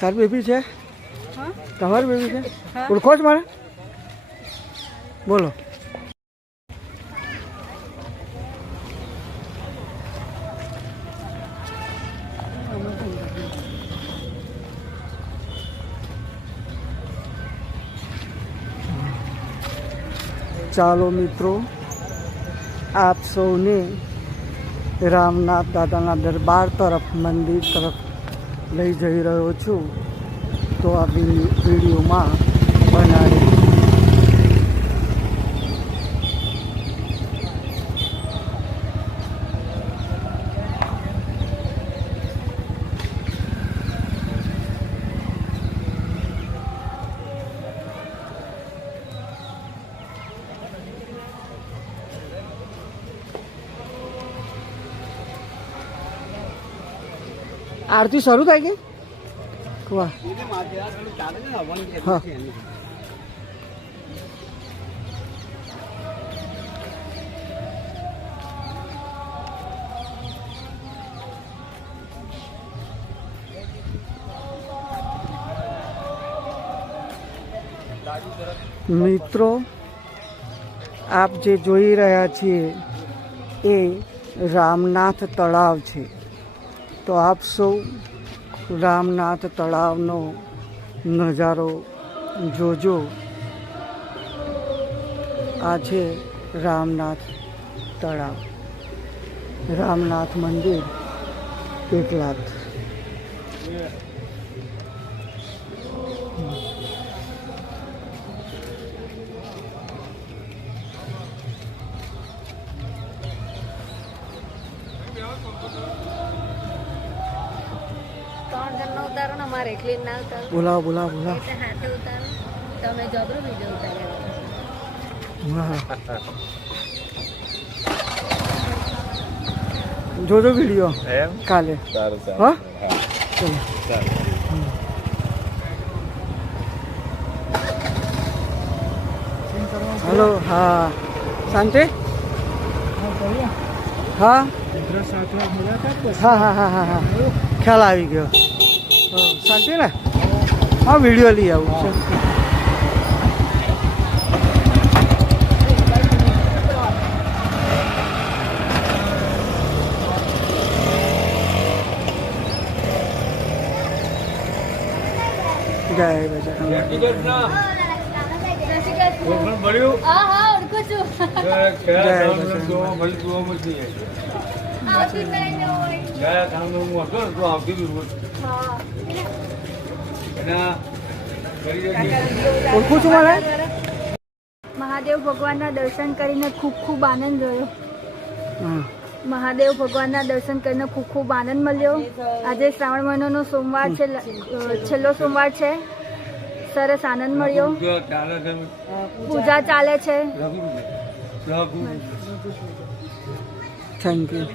તારી બેબી છે? હા, તમારી બેબી છે? હા. ઓળખો જ મારે? બોલો. ચાલો મિત્રો, આપ સૌને રામનાથ દાદાના દરબાર તરફ, મંદિર તરફ લઈ જઈ રહ્યો છું. તો આ વિડીયોમાં બનાવી આરતી શરૂ થાય કે વાહ. હા, મિત્રો આપ જે જોઈ રહ્યા છીએ એ રામનાથ તળાવ છે. તો આપ સૌ રામનાથ તળાવનો નજારો જોજો. આ છે રામનાથ તળાવ, રામનાથ મંદિર પેટલાદ. બોલાવો બોલાવો બોલાવો. જોજો વિડીયો કાલે. હા, ચલો. હલો. હા, શાંતિ? હા હા હા હા હા હા, ખ્યાલ આવી ગયો. શાંતિ ને? હા, વિડીયો લઈ આવું છે. જય ઓળખું છું મારે. મહાદેવ ભગવાનના દર્શન કરીને ખૂબ ખૂબ આનંદ રહ્યો. હા, મહાદેવ ભગવાનના દર્શન કરીને ખૂબ ખૂબ આનંદ મળ્યો. આજે શ્રાવણ મહિનાનો સોમવાર છે, છેલ્લો સોમવાર છે. સરસ આનંદ મળ્યો. પૂજા ચાલે છે. Thank you.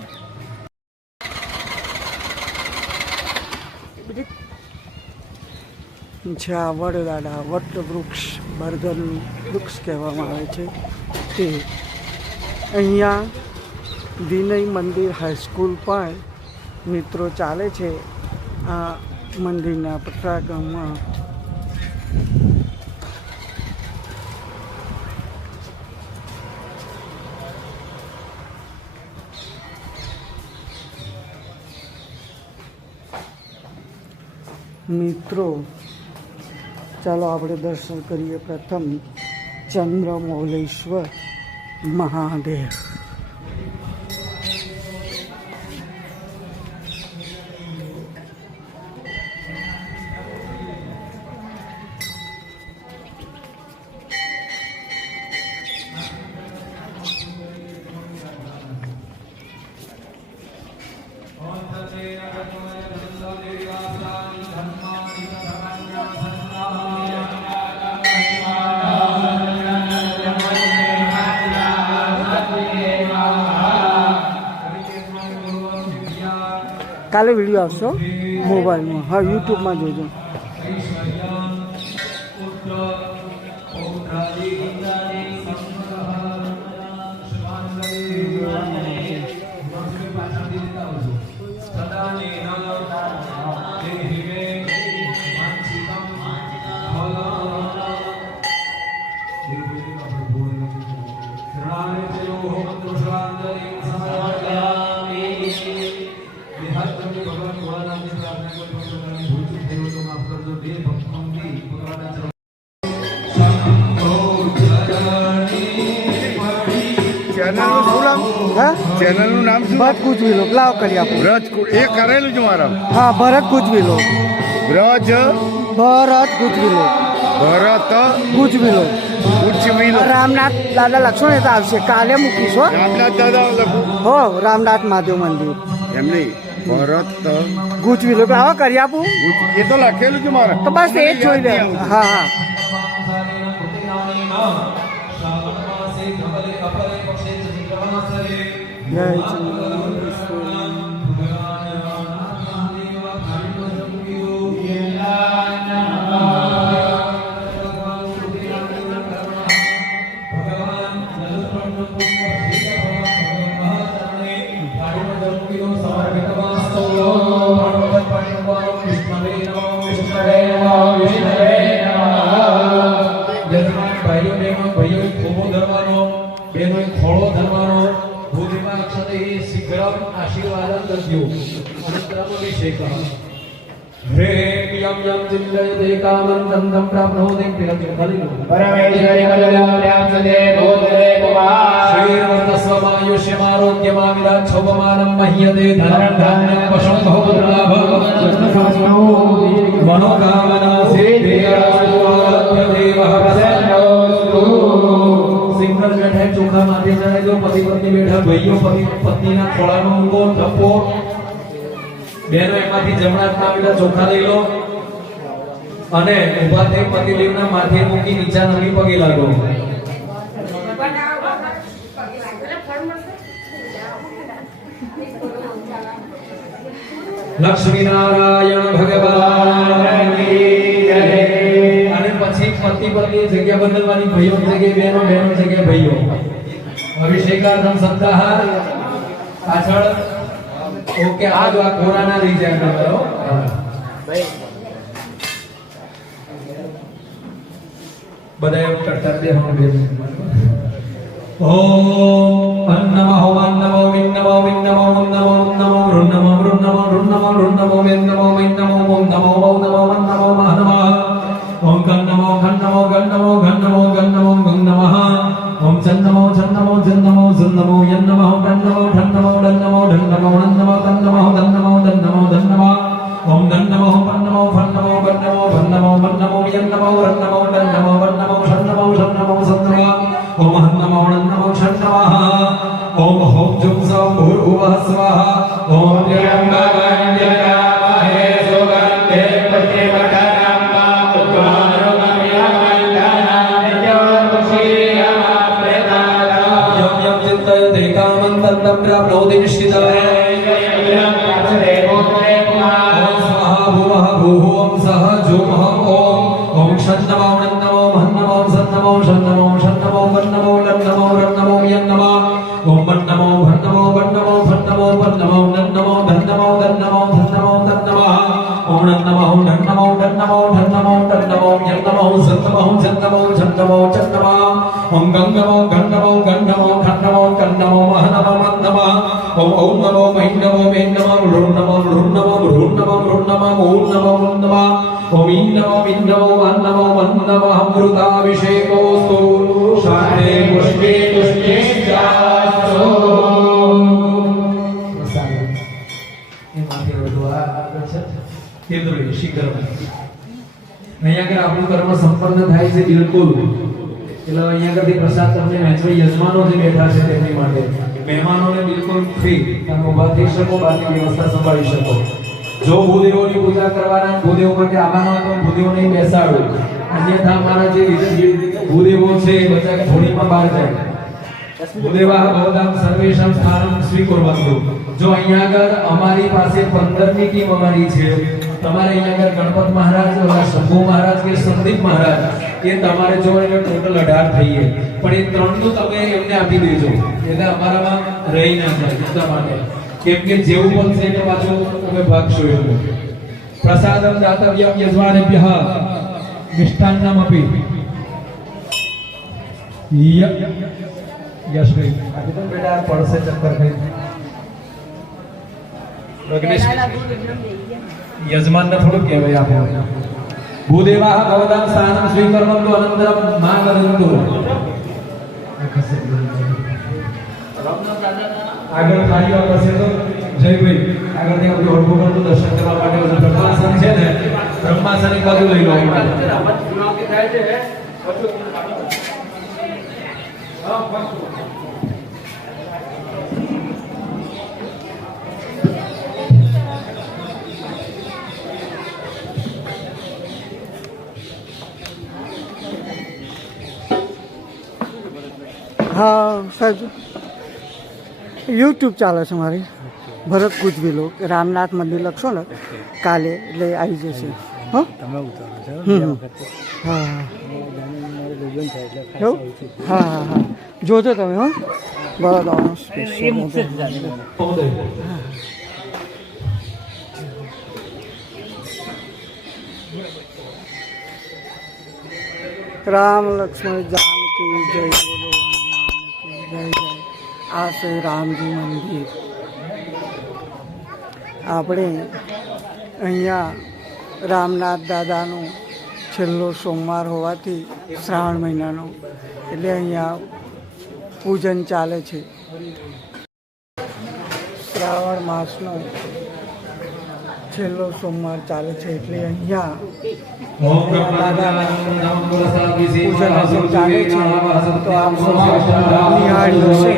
જ્યાં વડદાદા વટ વૃક્ષ, બરગદનું વૃક્ષ કહેવામાં આવે છે તે અહીંયા વિનય મંદિર હાઈસ્કૂલ પણ મિત્રો ચાલે છે આ મંદિરના પટરાગામમાં. મિત્રો ચાલો આપણે દર્શન કરીએ. પ્રથમ ચંદ્રમૌલેશ્વર મહાદેવ. કાલે વિડીયો આવશો મોબાઈલમાં. હા, યુટ્યુબમાં જોજો. હા ચેનલનું નામ શું? ભરત ગુજવીલો લાવ કરી આપું. વ્રજ એ કરેલું છે મારા. હા ભરત ગુજવીલો. વ્રજ ભરત ગુજવીલો. ભરત ગુજવીલો. ઉચ્ચવીલ રામનાથ દાદા લખશો ને તો આવશે. કાલે મૂકીશ હો. રામનાથ દાદા લખું હો રામનાથ મહાદેવ મંદિર એમ નહીં. ભરત ગુજવીલો આવો કરી આપું. એ તો લખેલું છે મારા. તો બસ એ જ જોઈ લે. હા હા જય ચોખા માથે ચડાવી દો. પતિ પત્ની બેઠા ભાઈઓ પતિ પત્નીના ખોળામાં મૂકો. ટપ્પો બેનો એમાંથી જમણા હાથમાં આવેલા ચોખા લઈ લો અને ઊભા થઈ પતિદેવના માથે મૂકી નીચા નમી પગે લાગો. લક્ષ્મી નારાયણ ભગવાન કી જય. અને પછી પતિ પત્ની જગ્યા બદલવાની. ભાઈઓ જગ્યાએ બહેનો, બહેનો જગ્યાએ ભાઈઓ. અભિષેકાર્થમ સંતાહાર પાછળ. ઓકે આ જો આ કોરાના લઈ જાય કરો બધા એવું કરતા દે હું બે. ઓમ અન્નમો અન્નમો વિન્નમો વિન્નમો ઉન્નમો ઉન્નમો રુન્નમો રુન્નમો રુન્નમો રુન્નમો વિન્નમો વિન્નમો ઓમ નમો નમો વન્નમો મહનમઃ. ઓમ ગન્નમો ગન્નમો ગન્નમો ગન્નમો ગન્નમો ગન્નમઃ. ઓમ ચન્નમો ચન્નમો ચન્નમો ચન્નમો યન્નમો ગન્નમો ઠન્નમો ડન્નમો ઢન્નમો નન્નમો તન્નમો દન્નમો દન્નમો દન્નમો. ઓમ દન્નમો પન્નમો ફન્નમો ગન્નમો ભન્નમો વન્નમો યન્નમો રન્નમો ડન્નમો વન્નમો ષન્નમો ષન્નમો સન્નમો. ઓમ હન્નમો નન્નમો ષન્નમઃ. ઓમ હોમ જુમ સમ ભૂર્ભુવઃ સ્વાહા. ઓમ ત્ર્યંબકં સુગંધે Om Gangamo Gandamo Gandamo Khandamo Kandamo Mahanamo Mandama. Om Om Namo Mahindamo Mahindamo Runnamo Runnamo Runnamo Runnamo Om Namo Mandama. Om Innamo Innamo Annamo Mandama Amruta Abhishekosthu Shante Pushpe Pushpe Jasto. ये माथे वडुआ છે કેન્દ્રીય શિખર. અહીંયા આગળ આપણું કર્મ સંપન્ન થાય છે બિલકુલ. એટલે અહીંયા આગળથી પ્રસાદ તમને વહેંચવા યજમાનો જે બેઠા છે તેમની માટે મહેમાનોને બિલકુલ ફ્રી તમે ઊભા થઈ શકો, બાકી વ્યવસ્થા સંભાળી શકો. જો ભૂદેવોની પૂજા કરવાના, ભૂદેવ માટે આવવાના તો ભૂદેવોને બેસાડો. અન્યથા અમારા જે ભૂદેવો છે એ બધા થોડીમાં બહાર જાય. ભૂદેવા ભવદામ સર્વેશમ સ્થાનમ સ્વીકુર્વંતુ. જો અહીંયા આગળ અમારી પાસે 15ની ટીમ અમારી છે. તમારે અહીંયા આગળ ગણપત મહારાજ, શંભુ મહારાજ કે સંદીપ મહારાજ એ તમારે જો ટોટલ 18 થઈએ, પણ એ ત્રણનું તમે એમને આપી દેજો એટલે અમારામાં રહી ના જાય. એટલા માટે કેમ કે જેવું બનશે એટલે પાછું તમે ભાગશો. એવું પ્રસાદમ દાતવ્યમ યજમાનેભ્યઃ મિષ્ટાન્નમપી યશ્રી. આજે તો બેટા પડશે ચક્કર ખાઈ. યજમાન ને થોડું કહેવાય આપણે. ભૂદેવાહ ભવદાન સ્થાનમ સ્વીકર્વંતુ અનંતરમ માંગદંતુ. આગળ થાળી પાસે તો જયભાઈ આગળથી આપણે હળભુકરનું દર્શન કરવા માટે બ્રહ્માસન છે ને બ્રહ્માસન એક બાજુ લઈ લો હા સાહેબ યુટ્યુબ ચાલે છે મારી ભરત ગુજવીલો રામનાથ મંદિર લખશો ને કાલે એટલે આવી જશે હા હા એવું હા હા હા જોજો તમે હો બરાબર રામ લક્ષ્મણ જાનકી જય બોલો જય જય આ છે રામજી મંદિર આપણે અહીંયા રામનાથ દાદાનો છેલ્લો સોમવાર હોવાથી શ્રાવણ મહિનાનો એટલે અહીંયા પૂજન ચાલે છે શ્રાવણ માસનો છેલ્લો સોમવાર ચાલે છે એટલે અહીંયા પૂજન હશે ચાલે છે તો આપ નિહાળી હશે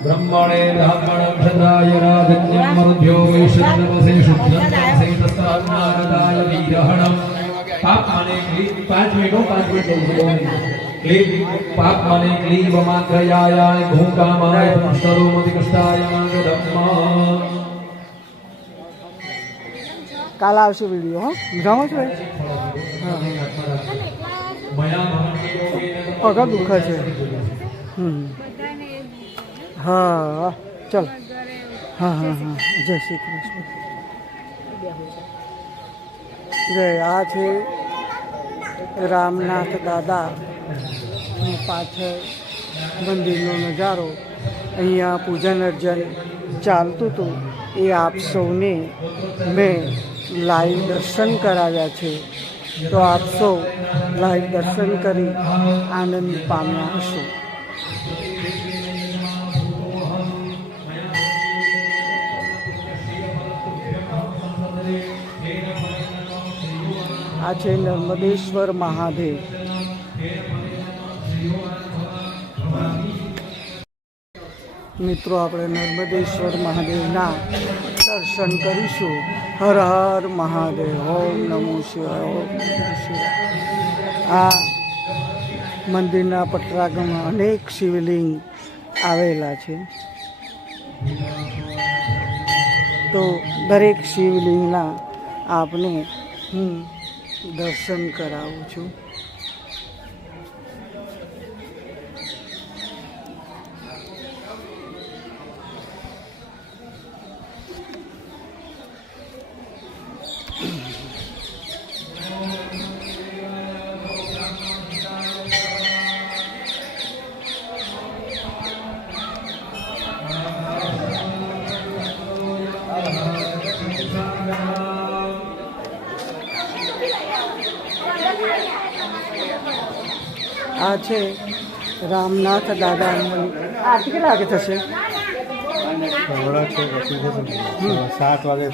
બ્રહ્મણે બ્રાહ્મણં ક્ષત્રાય રાજન્યં મરુભ્યો વૈશ્યનવસે શુદ્ધં સેતસ્તરનારદાય વિરહણં પાપ માને ક્લીબ 5 મિનિટ ક્લીબ પાપ માને ક્લીબ માત્રયાય ભૂકામાય પુષ્ટરોમતિ કષ્ટાય ધમ્મ કાલ આવશે વિડીયો હો જાઓ છો પગ દુખે છે હા ચલ હા હા હા જય શ્રી કૃષ્ણ જય આ છે રામનાથ દાદા પાછળ મંદિરનો નજારો અહીંયા પૂજન અર્ચન ચાલતું હતું એ આપ સૌને મેં લાઈવ દર્શન કરાવ્યા છે તો આપ સૌ લાઈવ દર્શન કરી આનંદ પામ્યા હશો આ છે નર્મદેશ્વર મહાદેવ મિત્રો આપણે નર્મદેશ્વર મહાદેવના દર્શન કરીશું હર હર મહાદેવ ઓમ નમો શિવાય ઓમ નમો શિવાય આ મંદિરના પટરાગમાં અનેક શિવલિંગ આવેલા છે તો દરેક શિવલિંગના આપને હું દર્શન કરાવું છું આ છે રામનાથ દાદાનું આરતી કેટલા વાગે થશે 7 વાગે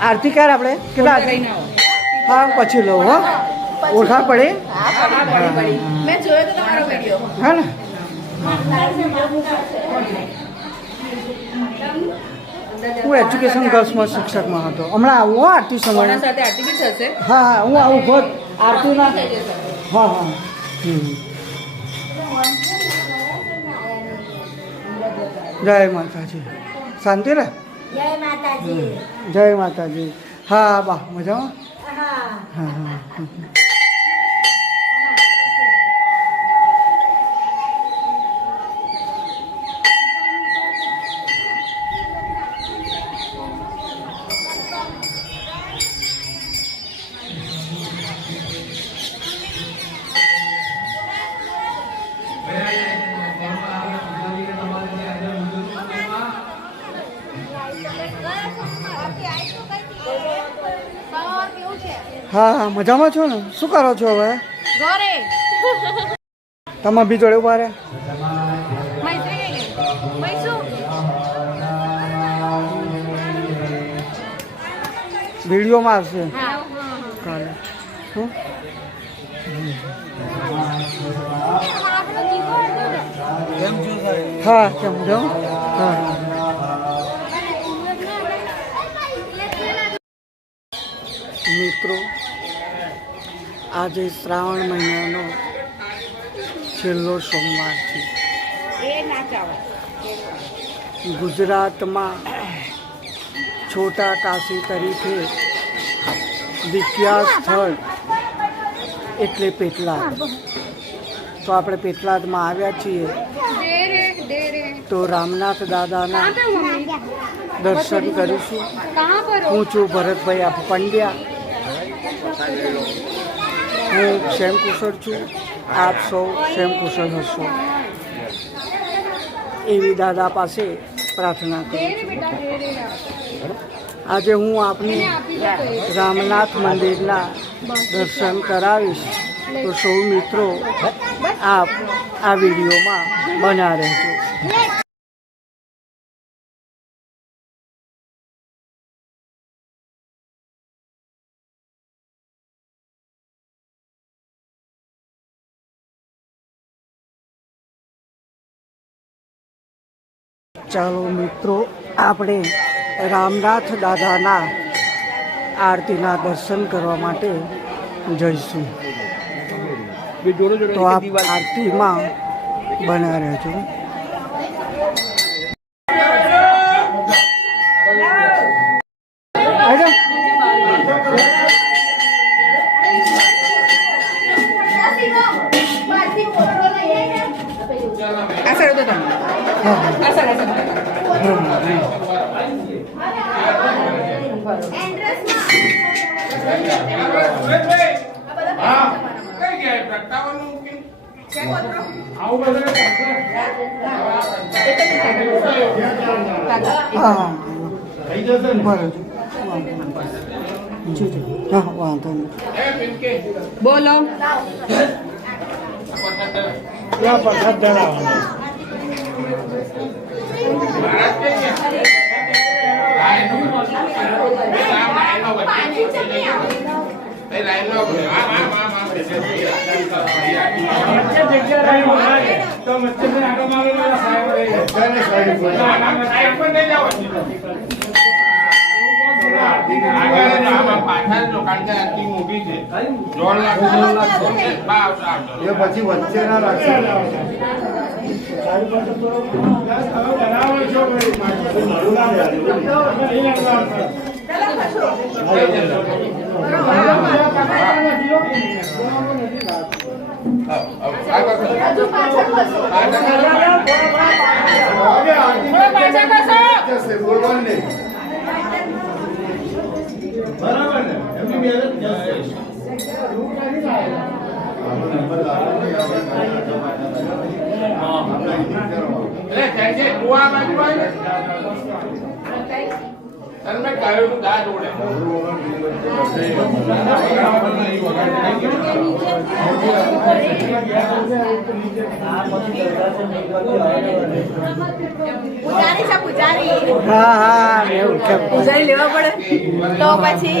આરતી ક્યારે આપણે કેટલા હા પછી લો હો ઓળખા પડે મેં જોયો તો તમારો વિડીયો હા ને હું એજ્યુકેશન ગર્લ્સમાં શિક્ષકમાં હતો હમણાં આવું હો આરતી સમય સાથે આરતી બી થશે હા હા હું આવું ભોત આરતીના હા હા જય માતાજી શાંતિ ને જય માતાજી જય માતાજી હા બા મજામાં હા હા હા હા હા મજામાં છો ને? શું કરો છો હવે? ઘરે તમે બી જોડે ઉભા રહ્યા? વિડીયોમાં આવશે કાલે. શું? હા કેમ છો? હા મિત્રો, આજે શ્રાવણ મહિનાનો છેલ્લો સોમવાર છે. ગુજરાતમાં છોટા કાશી તરીકે વિખ્યાત સ્થળ એટલે પેટલાદ. તો આપણે પેટલાદમાં આવ્યા છીએ તો રામનાથ દાદાના દર્શન કરીશું. હું છું ભરતભાઈ પંડ્યા. હું ક્ષેમ કુશળ છું. આપ સૌ ક્ષેમ કુશળ હશો એવી દાદા પાસે પ્રાર્થના કરું છું. આજે હું આપને રામનાથ મંદિરના દર્શન કરાવીશ. તો સૌ મિત્રો આપ આ વિડીયોમાં બન્યા રહેજો. ચાલો મિત્રો, આપણે રામનાથ દાદાના આરતીના દર્શન કરવા માટે જઈશું. તો આપ આરતીમાં બના રહેજો. વાંધો નહીં. બોલો પછી વચ્ચે ના રાખશે. બરાબર ને એમની મહેનત હા હા એવું છે. પૂજારી લેવા પડે તો પછી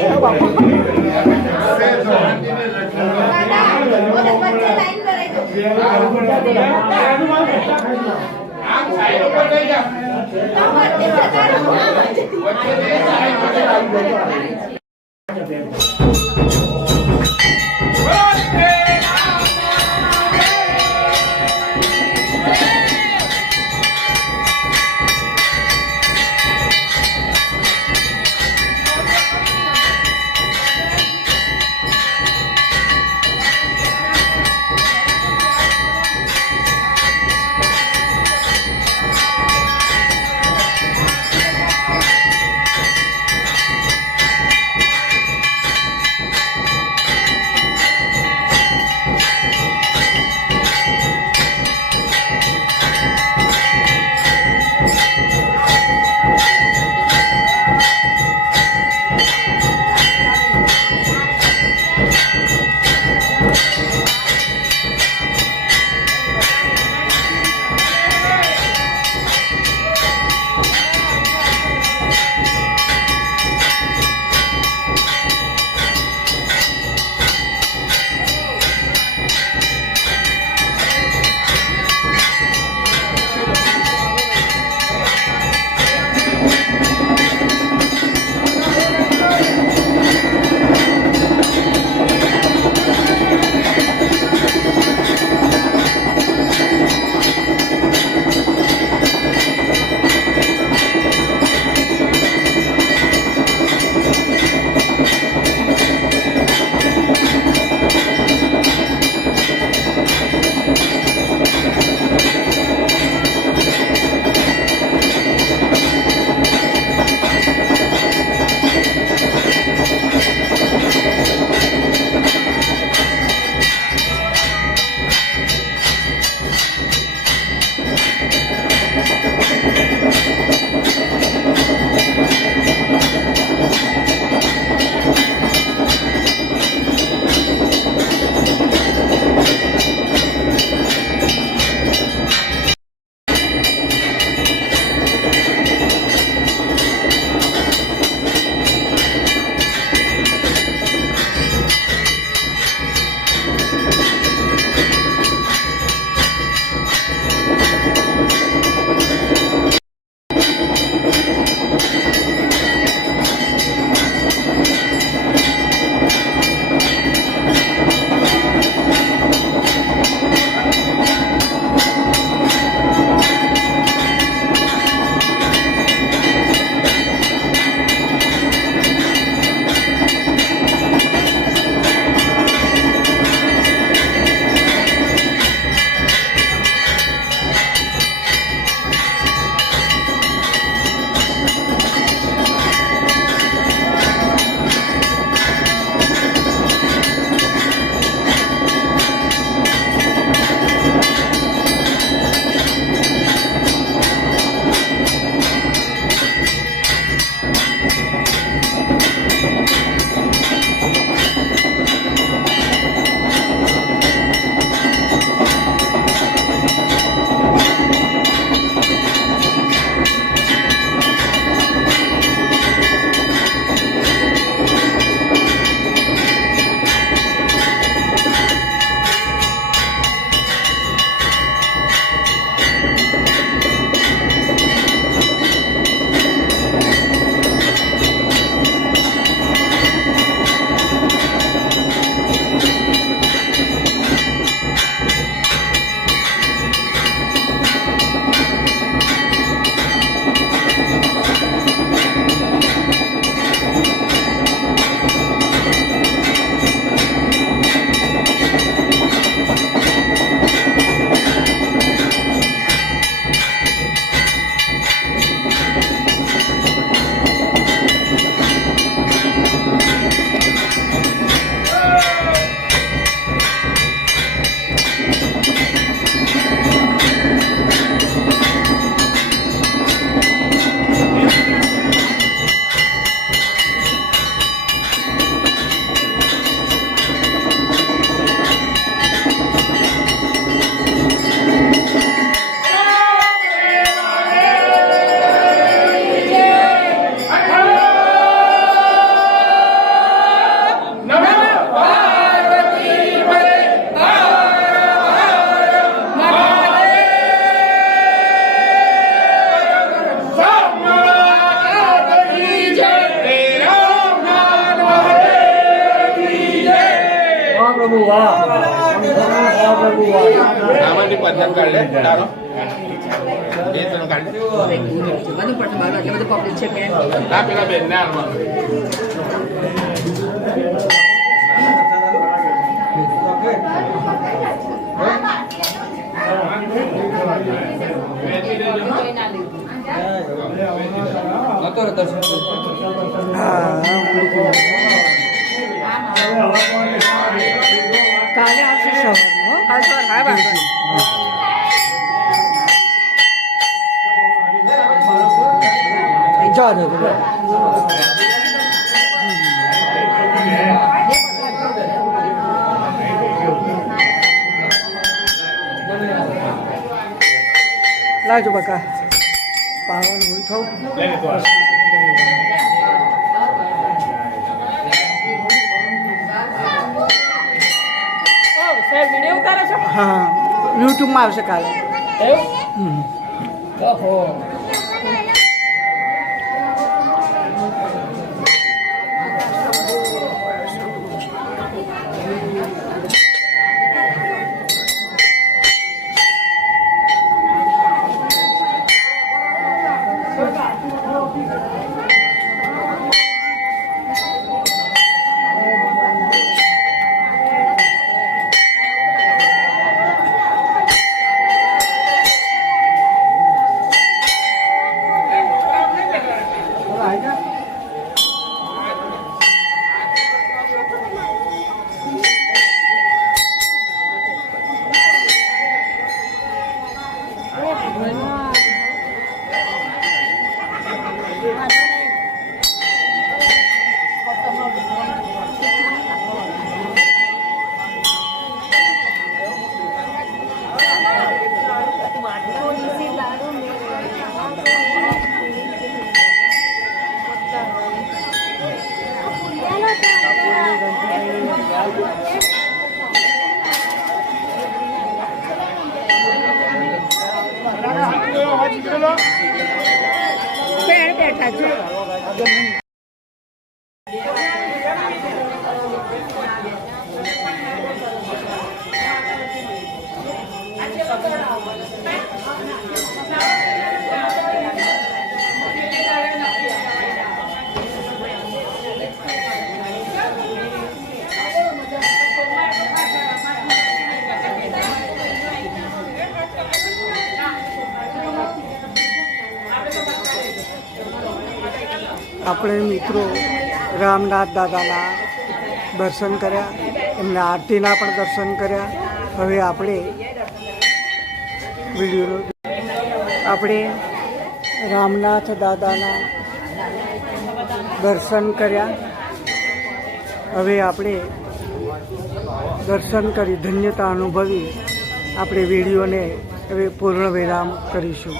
તારો એ તને કાઢી બધું પડશે મારું આટલું બધું પબ્લિક છે કે ના પેલા બેન ને આવવાનું કાલે આવશે સવારમાં જવા દો લાજો બકા પાવન હું ખાઉં હા યુટ્યુબમાં આવશે કાલે બેઠા છે આપણે મિત્રો રામનાથ દાદાના દર્શન કર્યા, એમના આરતીના પણ દર્શન કર્યા. હવે આપણે રામનાથ દાદાના દર્શન કર્યા. હવે આપણે દર્શન કરી ધન્યતા અનુભવી આપણે વિડીયોને હવે પૂર્ણ વિરામ કરીશું.